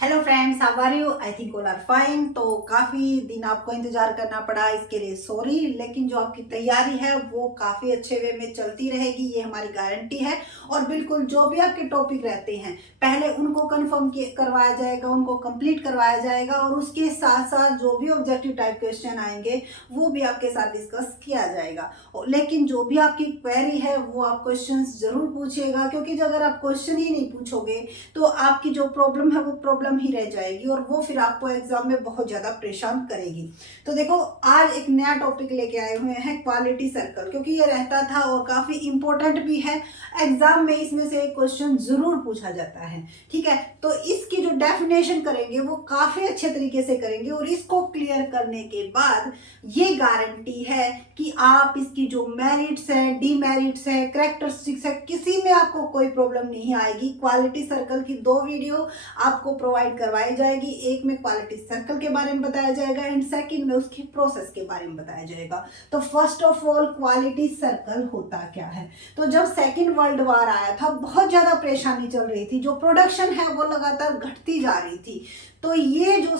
Hello friends, how are you? I think all are fine. तो काफ़ी दिन आपको इंतजार करना पड़ा, इसके लिए सॉरी। लेकिन जो आपकी तैयारी है वो काफ़ी अच्छे वे में चलती रहेगी, ये हमारी गारंटी है। और बिल्कुल जो भी आपके टॉपिक रहते हैं पहले उनको कंफर्म करवाया जाएगा, उनको कंप्लीट करवाया जाएगा, और उसके साथ साथ जो भी ऑब्जेक्टिव टाइप क्वेश्चन आएंगे वो भी आपके साथ डिस्कस किया जाएगा। लेकिन जो भी आपकी क्वेरी है वो आप क्वेश्चन जरूर पूछिएगा, क्योंकि अगर आप क्वेश्चन ही नहीं पूछोगे तो आपकी जो प्रॉब्लम है वो प्रॉब्लम ही रह जाएगी, और वो फिर आपको एग्जाम में बहुत ज्यादा परेशान करेगी। तो देखो, आज एक नया टॉपिक लेके आए हुए हैं, क्वालिटी सर्कल, क्योंकि ये रहता था और काफी इंपॉर्टेंट भी है। एग्जाम में इसमें से एक क्वेश्चन जरूर पूछा जाता है। ठीक है, तो इसकी जो डेफिनेशन करेंगे वो काफी अच्छे तरीके से करेंगे, और इसको क्लियर करने के बाद ये गारंटी है कि आप इसकी जो मेरिट्स है, डीमेरिट्स है, करेक्टरिस्टिक्स है, किसी में आपको कोई प्रॉब्लम नहीं आएगी। क्वालिटी सर्कल की 2 वीडियो आपको प्रोवाइड करवाई जाएगी। एक में क्वालिटी सर्कल के बारे में बताया जाएगा एंड सेकंड में उसकी प्रोसेस के बारे में बताया जाएगा। तो first of all, quality circle होता क्या है? तो जब सेकंड वर्ल्ड वॉर आया था, बहुत ज्यादा परेशानी चल रही थी, जो प्रोडक्शन है वो लगातार घटती जा रही थी। तो ये जो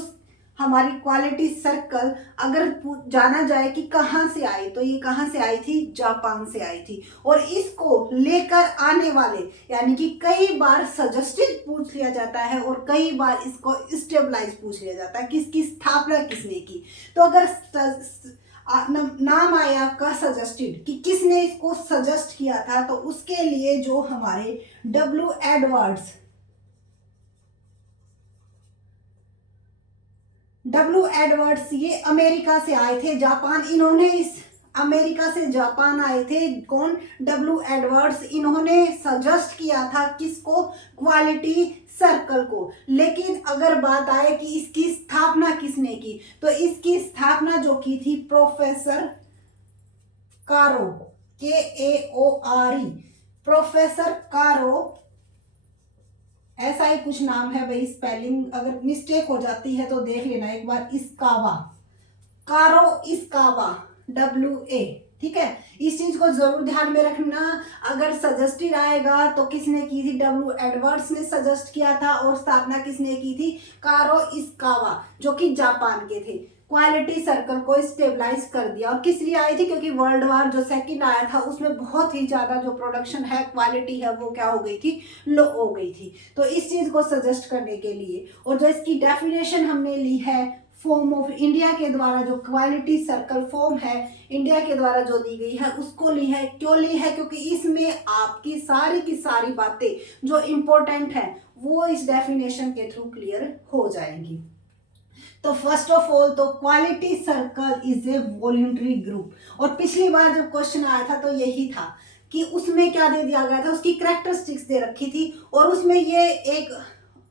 हमारी क्वालिटी सर्कल, अगर जाना जाए कि कहाँ से आई, तो ये कहाँ से आई थी? जापान से आई थी। और इसको लेकर आने वाले, यानी कि कई बार सजेस्टेड पूछ लिया जाता है और कई बार इसको स्टेबलाइज पूछ लिया जाता है, किसकी स्थापना किसने की। तो अगर नाम आया आपका सजेस्टेड कि किसने इसको सजेस्ट किया था, तो उसके लिए जो हमारे डब्ल्यू एडवर्ड्स ये अमेरिका से आए थे। जापान, इन्होंने इस अमेरिका से जापान आए थे। कौन? W Edwards. इन्होंने सजेस्ट किया था किसको? क्वालिटी सर्कल को। लेकिन अगर बात आए कि इसकी स्थापना किसने की, तो इसकी स्थापना जो की थी प्रोफेसर कारो, KAORE, प्रोफेसर कारो, ऐसा ही कुछ नाम है भाई। स्पेलिंग अगर मिस्टेक हो जाती है तो देख लेना एक बार। इसकावा, कारो इसकावा, WA। ठीक है, इस चीज को जरूर ध्यान में रखना। अगर सजेस्टेड आएगा तो किसने की थी? डब्ल्यू एडवर्ड्स ने सजेस्ट किया था, और स्थापना किसने की थी? कारो इसकावा, जो कि जापान के थे। क्वालिटी सर्कल को स्टेबलाइज कर दिया। और किस लिए आई थी? क्योंकि वर्ल्ड वार जो सेकंड आया था उसमें बहुत ही ज्यादा जो प्रोडक्शन है, क्वालिटी है, वो क्या हो गई थी? लो हो गई थी। तो इस चीज को सजेस्ट करने के लिए, और जो इसकी डेफिनेशन हमने ली है फॉर्म ऑफ इंडिया के द्वारा, जो क्वालिटी सर्कल फॉर्म है इंडिया के द्वारा जो दी गई है, उसको ली है। क्यों ली है? क्योंकि इसमें आपकी सारी की सारी बातें जो इंपॉर्टेंट है वो इस डेफिनेशन के थ्रू क्लियर हो जाएंगी। तो फर्स्ट ऑफ ऑल, तो quality circle is a voluntary group. और पिछली बार जब क्वेश्चन आया था तो यही था कि उसमें क्या दे दिया गया था, उसकी कैरेक्टरिस्टिक्स दे रखी थी, और उसमें ये एक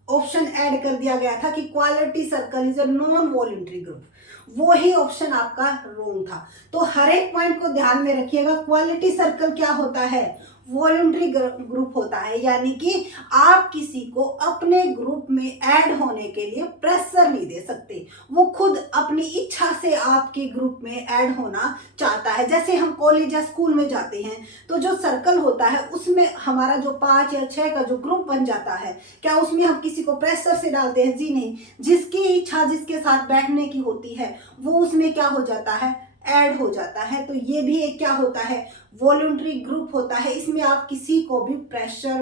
ऑप्शन ऐड कर दिया गया था कि quality circle is a non voluntary group. वो ही ऑप्शन आपका रॉन्ग था। तो हर एक पॉइंट को ध्यान में रखिएगा। क्वालिटी सर्कल क्या होता है? वॉलंटरी ग्रुप होता है, यानी कि आप किसी को अपने ग्रुप में ऐड होने के लिए प्रेशर नहीं दे सकते। वो खुद अपनी इच्छा से आपके ग्रुप में ऐड होना चाहता है। जैसे हम कॉलेज या स्कूल में जाते हैं तो जो सर्कल होता है उसमें हमारा जो 5 या 6 का जो ग्रुप बन जाता है, क्या उसमें हम किसी को प्रेशर से डालते हैं? जी नहीं। जिसकी इच्छा जिसके साथ बैठने की होती है वो उसमें क्या हो जाता है? ऐड हो जाता है। तो ये भी एक क्या होता है? वॉलंटरी ग्रुप होता है। इसमें आप किसी को भी प्रेशर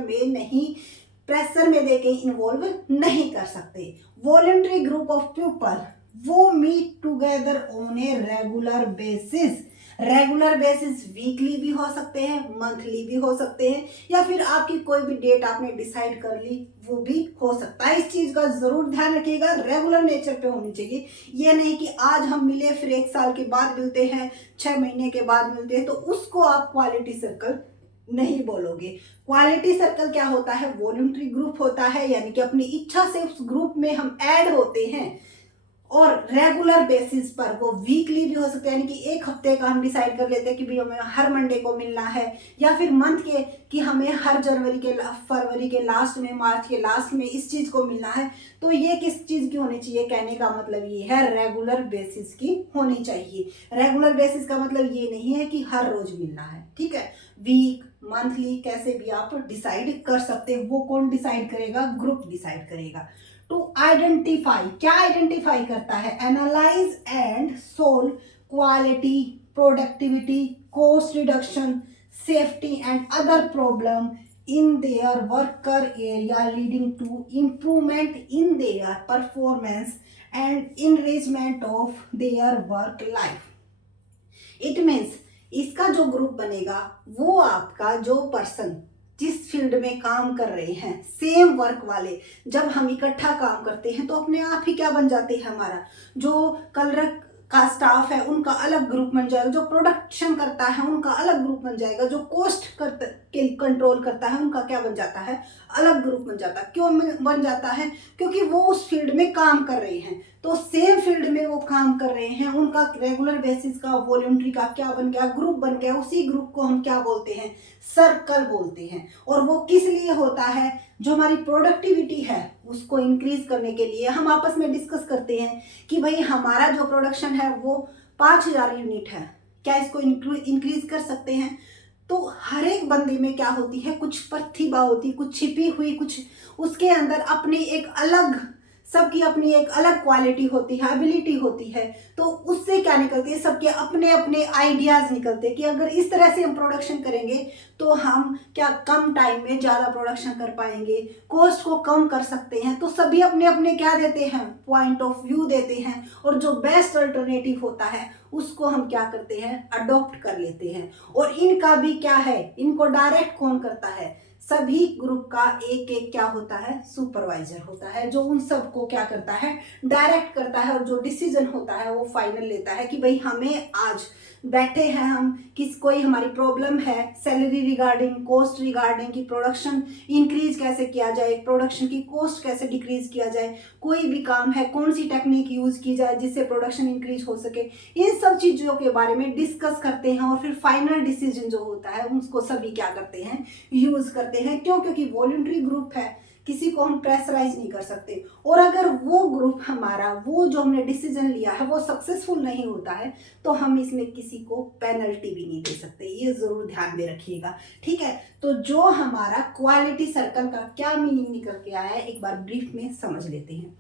में देके इन्वॉल्व नहीं कर सकते। वॉलंटरी ग्रुप ऑफ पीपल, वो meet together on a regular basis. Regular basis weekly भी हो सकते हैं, मंथली भी हो सकते हैं, या फिर आपकी कोई भी डेट आपने डिसाइड कर ली वो भी हो सकता है। इस चीज का जरूर ध्यान रखिएगा, रेगुलर नेचर पे होनी चाहिए। ये नहीं कि आज हम मिले फिर 1 साल के बाद मिलते हैं, 6 महीने के बाद मिलते हैं, तो उसको आप क्वालिटी सर्कल नहीं बोलोगे। क्वालिटी सर्कल क्या होता है? वॉलंटरी ग्रुप होता है, यानी कि अपनी इच्छा से उस ग्रुप में हम ऐड होते हैं, और रेगुलर बेसिस पर, वो वीकली भी हो सकता है, यानी कि 1 हफ्ते का हम डिसाइड कर लेते हैं कि भाई हमें हर मंडे को मिलना है, या फिर मंथ के कि हमें हर फरवरी के लास्ट में, मार्च के लास्ट में इस चीज को मिलना है। तो ये किस चीज की होनी चाहिए? कहने का मतलब ये है रेगुलर बेसिस की होनी चाहिए। रेगुलर बेसिस का मतलब ये नहीं है कि हर रोज मिलना है। ठीक है, वीक, मंथली, कैसे भी आप डिसाइड कर सकते हैं। वो कौन डिसाइड करेगा? ग्रुप डिसाइड करेगा। टू आइडेंटिफाई, क्या आइडेंटिफाई करता है? Analyse and solve quality, productivity, cost reduction, safety and other problem in their worker area leading to improvement in their performance and enrichment of their work life. It means इसका जो group बनेगा वो आपका जो person जिस field में काम कर रहे हैं, सेम वर्क वाले, जब हम इकट्ठा काम करते हैं तो अपने आप ही क्या बन जाते हैं, हमारा जो कलर का स्टाफ है उनका अलग ग्रुप बन जाएगा, जो प्रोडक्शन करता है उनका अलग ग्रुप बन जाएगा, जो कॉस्ट कंट्रोल करता है उनका क्या बन जाता है, अलग ग्रुप बन जाता है। क्यों बन जाता है? क्योंकि वो उस फील्ड में काम कर रहे हैं, तो सेम फील्ड में वो काम कर रहे हैं, उनका रेगुलर बेसिस का वॉलंटरी का क्या बन गया, ग्रुप बन गया। उसी ग्रुप को हम क्या बोलते हैं? सर्कल बोलते हैं। और वो किस लिए होता है? जो हमारी प्रोडक्टिविटी है उसको इंक्रीज करने के लिए हम आपस में डिस्कस करते हैं कि भाई हमारा जो प्रोडक्शन है वो 5000 यूनिट है, क्या इसको इंक्रीज कर सकते हैं? तो हर एक बंदे में क्या होती है, कुछ प्रतिभा होती है, कुछ छिपी हुई, कुछ उसके अंदर अपनी एक अलग, सबकी अपनी एक अलग क्वालिटी होती है, एबिलिटी होती है। तो उससे क्या निकलती है, सबके अपने अपने आइडियाज निकलते हैं कि अगर इस तरह से हम प्रोडक्शन करेंगे तो हम क्या कम टाइम में ज़्यादा प्रोडक्शन कर पाएंगे, कॉस्ट को कम कर सकते हैं। तो सभी अपने अपने क्या देते हैं, पॉइंट ऑफ व्यू देते हैं, और जो बेस्ट अल्टरनेटिव होता है उसको हम क्या करते हैं, अडॉप्ट कर लेते हैं। और इनका भी क्या है, इनको डायरेक्ट कौन करता है? सभी ग्रुप का एक एक क्या होता है, सुपरवाइजर होता है, जो उन सबको क्या करता है, डायरेक्ट करता है, और जो डिसीजन होता है वो फाइनल लेता है कि भाई हमें आज बैठे हैं हम, किस कोई हमारी प्रॉब्लम है सैलरी रिगार्डिंग, कॉस्ट रिगार्डिंग, की प्रोडक्शन इंक्रीज कैसे किया जाए, प्रोडक्शन की कॉस्ट कैसे डिक्रीज किया जाए, कोई भी काम है कौन सी टेक्निक यूज की जाए जिससे प्रोडक्शन इंक्रीज हो सके, इन सब चीज़ों के बारे में डिस्कस करते हैं। और फिर फाइनल डिसीजन जो होता है उसको सभी क्या करते हैं, यूज करते हैं। क्यों? क्योंकि वॉलंटरी ग्रुप है, किसी को हम प्रेशराइज नहीं कर सकते। और अगर वो ग्रुप हमारा, वो जो हमने डिसीजन लिया है वो सक्सेसफुल नहीं होता है तो हम इसमें किसी को पेनल्टी भी नहीं दे सकते, ये जरूर ध्यान में रखिएगा। ठीक है, तो जो हमारा क्वालिटी सर्कल का क्या मीनिंग निकल के आया है एक बार ब्रीफ में समझ लेते हैं।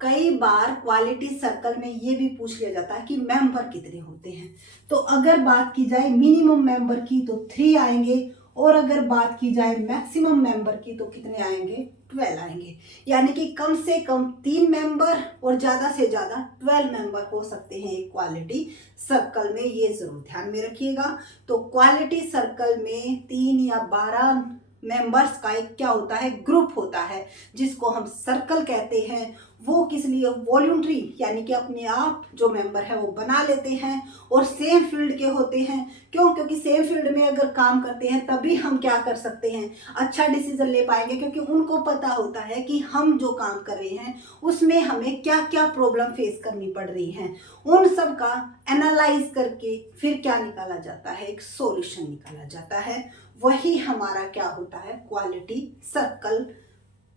कई बार क्वालिटी सर्कल में ये भी पूछ लिया जाता है कि मेंबर कितने होते हैं। तो अगर बात की जाए मिनिमम मेंबर की तो 3 आएंगे, और अगर बात की जाए मैक्सिमम मेंबर की तो कितने आएंगे, 12 आएंगे। यानी कि कम से कम 3 मेंबर और ज़्यादा से ज़्यादा 12 मेंबर हो सकते हैं एक क्वालिटी सर्कल में, ये ज़रूर ध्यान में रखिएगा। तो क्वालिटी सर्कल में 3 या 12 मेंबर्स का एक क्या होता है, ग्रुप होता है, जिसको हम सर्कल कहते हैं। वो किस लिए, वॉलंटरी, यानी कि अपने आप जो मेंबर है वो बना लेते हैं, और सेम फील्ड के होते हैं। क्यों? क्योंकि सेम फील्ड में अगर काम करते हैं तभी हम क्या कर सकते हैं, अच्छा डिसीजन ले पाएंगे, क्योंकि उनको पता होता है कि हम जो काम कर रहे हैं उसमें हमें क्या क्या प्रॉब्लम फेस करनी पड़ रही हैं। उन सब का एनालाइज करके फिर क्या निकाला जाता है, एक सॉल्यूशन निकाला जाता है। वही हमारा क्या होता है, क्वालिटी सर्कल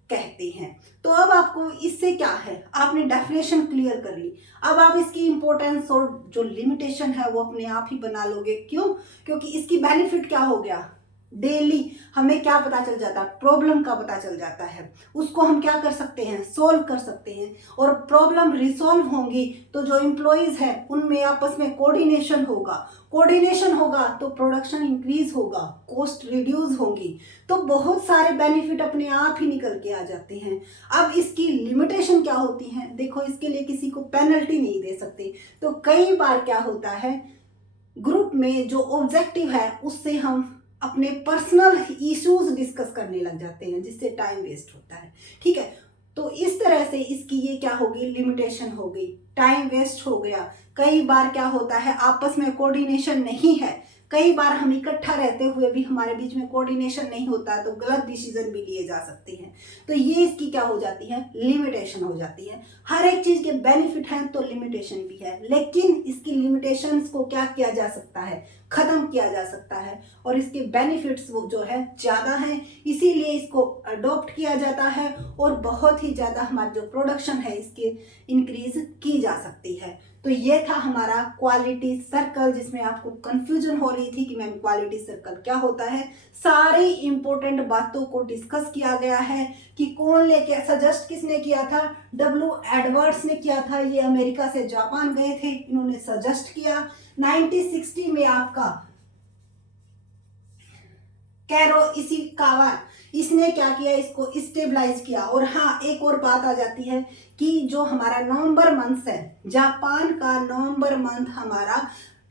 कहते हैं। तो अब आपको इससे क्या है, आपने डेफिनेशन क्लियर कर ली, अब आप इसकी इंपॉर्टेंस और जो लिमिटेशन है वो अपने आप ही बना लोगे। क्यों? क्योंकि इसकी बेनिफिट क्या हो गया, डेली हमें क्या पता चल जाता है, प्रॉब्लम का पता चल जाता है, उसको हम क्या कर सकते हैं, सोल्व कर सकते हैं। और प्रॉब्लम रिसॉल्व होंगी तो जो एम्प्लॉयज है उनमें आपस में कोऑर्डिनेशन होगा, कोऑर्डिनेशन होगा तो प्रोडक्शन इंक्रीज होगा, कॉस्ट रिड्यूस होंगी, तो बहुत सारे बेनिफिट अपने आप ही निकल के आ जाते हैं। अब इसकी लिमिटेशन क्या होती है, देखो इसके लिए किसी को पेनल्टी नहीं दे सकते। तो कई बार क्या होता है, ग्रुप में जो ऑब्जेक्टिव है उससे हम अपने पर्सनल इश्यूज डिस्कस करने लग जाते हैं, जिससे टाइम वेस्ट होता है। ठीक है, तो इस तरह से इसकी ये क्या होगी, लिमिटेशन हो गई, टाइम वेस्ट हो गया। कई बार क्या होता है, आपस में कोऑर्डिनेशन नहीं है, कई बार हम इकट्ठा रहते हुए भी हमारे बीच में कोऑर्डिनेशन नहीं होता, तो गलत डिसीजन भी लिए जा सकते हैं। तो ये इसकी क्या हो जाती है, लिमिटेशन हो जाती है। हर एक चीज के बेनिफिट हैं तो लिमिटेशन भी है, लेकिन इसकी लिमिटेशंस को क्या किया जा सकता है, खत्म किया जा सकता है, और इसके बेनिफिट्स वो जो है ज़्यादा हैं, इसीलिए इसको अडॉप्ट किया जाता है, और बहुत ही ज़्यादा हमारी जो प्रोडक्शन है इसके इंक्रीज की जा सकती है। तो ये था हमारा क्वालिटी सर्कल, जिसमें आपको कंफ्यूजन हो रही थी कि मैम क्वालिटी सर्कल क्या होता है। सारी इंपॉर्टेंट बातों को डिस्कस किया गया है कि कौन लेके, सजेस्ट किसने किया था, डब्ल्यू एडवर्ड्स ने किया था। ये अमेरिका से जापान गए थे, इन्होंने सजेस्ट किया। 1960 में आपका कैरो इशिकावा, इसने क्या किया, इसको स्टेबलाइज किया। और हाँ, एक और बात आ जाती है कि जो हमारा नवंबर मंथ है, जापान का नवंबर मंथ हमारा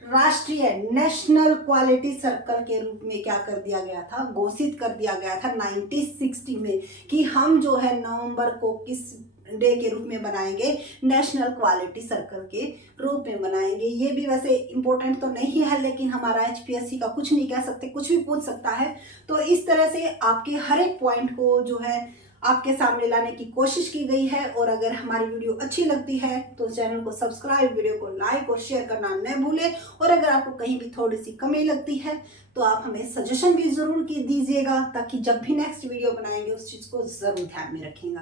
राष्ट्रीय नेशनल क्वालिटी सर्कल के रूप में क्या कर दिया गया था, घोषित कर दिया गया था 1960 में, कि हम जो है नवंबर को किस डे के रूप में बनाएंगे, नेशनल क्वालिटी सर्कल के रूप में बनाएंगे। ये भी वैसे इंपॉर्टेंट तो नहीं है, लेकिन हमारा एचपीएससी का कुछ नहीं कह सकते, कुछ भी पूछ सकता है। तो इस तरह से आपके हर एक पॉइंट को जो है आपके सामने लाने की कोशिश की गई है। और अगर हमारी वीडियो अच्छी लगती है तो चैनल को सब्सक्राइब, वीडियो को लाइक और शेयर करना न भूलें। और अगर आपको कहीं भी थोड़ी सी कमी लगती है तो आप हमें सजेशन भी ज़रूर दीजिएगा, ताकि जब भी नेक्स्ट वीडियो बनाएंगे उस चीज़ को ज़रूर ध्यान में रखेंगे।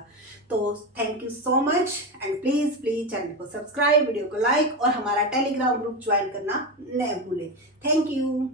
तो thank you so much, and please channel को सब्सक्राइब, वीडियो को लाइक और हमारा टेलीग्राम ग्रुप ज्वाइन करना न भूलें। Thank you.